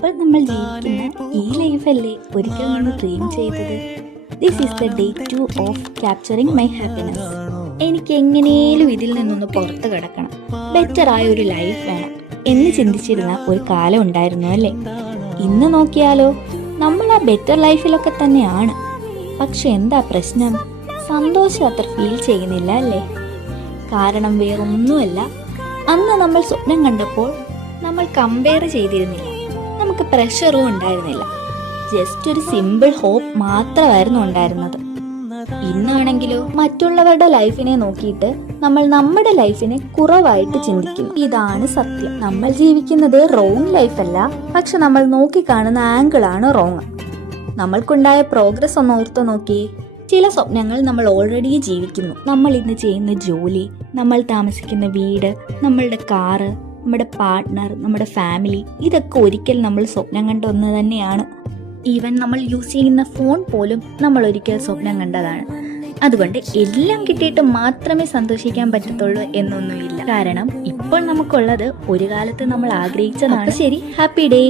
ഇപ്പോൾ നമ്മൾ ജീവിക്കുന്ന ഈ ലൈഫല്ലേ ഒരിക്കൽ നമ്മൾ ഡ്രീം ചെയ്തത്. This is the day 2 of capturing my happiness. എനിക്ക് എങ്ങനെയും ഇതിൽ നിന്നൊന്ന് പുറത്ത് കിടക്കണം, ബെറ്റർ ആയ ഒരു ലൈഫ് വേണം എന്ന് ചിന്തിച്ചിരുന്ന ഒരു കാലം ഉണ്ടായിരുന്നു അല്ലേ. ഇന്ന് നോക്കിയാലോ, നമ്മൾ ആ ബെറ്റർ ലൈഫിലൊക്കെ തന്നെയാണ്. പക്ഷെ എന്താ പ്രശ്നം? സന്തോഷം അത്ര ഫീൽ ചെയ്യുന്നില്ല അല്ലേ? കാരണം വേറൊന്നുമല്ല, അന്ന് നമ്മൾ സ്വപ്നം കണ്ടപ്പോൾ നമ്മൾ കമ്പയർ ചെയ്തിരുന്നില്ല, നമുക്ക് പ്രഷറും ഉണ്ടായിരുന്നില്ല. ജസ്റ്റ് ഒരു സിമ്പിൾ ഹോപ്പ് മാത്രമായിരുന്നു ഉണ്ടായിരുന്നത്. ഇന്നാണെങ്കിലോ മറ്റുള്ളവരുടെ ലൈഫിനെ നോക്കിയിട്ട് നമ്മൾ നമ്മുടെ ലൈഫിനെ കുറവായിട്ട് ചിന്തിക്കുന്നു. ഇതാണ് സത്യം. നമ്മൾ ജീവിക്കുന്നത് റോങ് ലൈഫല്ല, പക്ഷെ നമ്മൾ നോക്കിക്കാണുന്ന ആംഗിൾ ആണ് റോങ്. നമ്മൾക്കുണ്ടായ പ്രോഗ്രസ് ഒന്ന് ഓർത്തു നോക്കിയേ. ചില സ്വപ്നങ്ങൾ നമ്മൾ ഓൾറെഡി ജീവിക്കുന്നു. നമ്മൾ ഇന്ന് ചെയ്യുന്ന ജോലി, നമ്മൾ താമസിക്കുന്ന വീട്, നമ്മളുടെ കാറ്, നമ്മുടെ പാർട്ട്ണർ, നമ്മുടെ ഫാമിലി, ഇതൊക്കെ ഒരിക്കൽ നമ്മൾ സ്വപ്നം കണ്ട ഒന്ന് തന്നെയാണ്. ഈവൻ നമ്മൾ യൂസ് ചെയ്യുന്ന ഫോൺ പോലും നമ്മൾ ഒരിക്കൽ സ്വപ്നം കണ്ടതാണ്. അതുകൊണ്ട് എല്ലാം കിട്ടിയിട്ട് മാത്രമേ സന്തോഷിക്കാൻ പറ്റത്തുള്ളൂ എന്നൊന്നുമില്ല. കാരണം ഇപ്പോൾ നമുക്കുള്ളത് ഒരു കാലത്ത് നമ്മൾ ആഗ്രഹിച്ചതാണ്. ശരി, ഹാപ്പി ഡേ.